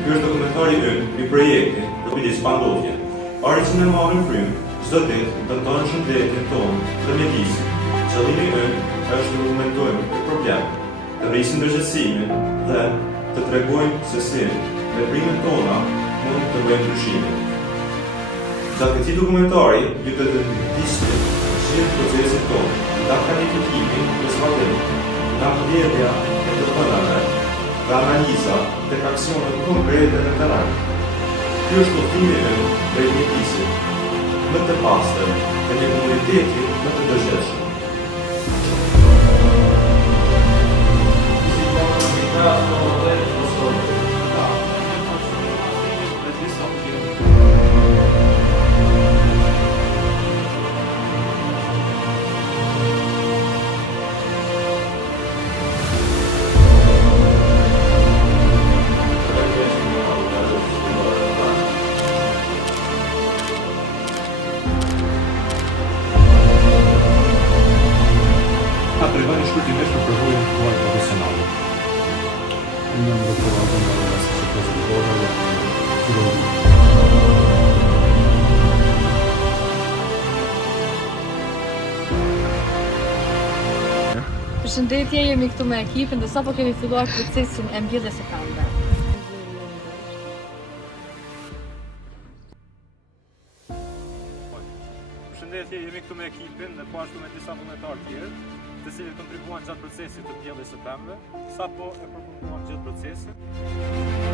Ky është dokumentari ynë i projektit Lopidis Pandotje. Pari që ne marrim frymë, çdo ditë të tentojmë shëndetin tonë dhe mjedisin. Qëllimi ynë është të dokumentojmë këtë problem, të rrisim ndërgjegjësimin dhe të tregojmë se si veprimet tona mund të bëjnë ndryshimin. Gjatë këtij dokumentari, ju do të ndihni gjithë procesin tonë, nga planifikimi në zhvillim, nga mbledhja e të dhënave, nga analiza tek aksionet konkrete në terren. Ky është udhëtimi ynë drejt mjedisit më të pastër dhe një komuniteti më të ndërgjegjshëm. Privani shkurtimisht për përvojën tuaj profesionale. Unë jam doktorat në Universitetin e Shkodrës dhe filologi. Përshëndetje, jemi këtu me ekipin dhe sapo kemi filluar procesin e mbjelljes së pemëve. Përshëndetje, jemi këtu me ekipin dhe po ashtu me disa vullnetarë tjerë, të cilët kontribuan gjatë procesit të mbjelljes së pemëve, sapo e përfunduan gjithë procesin.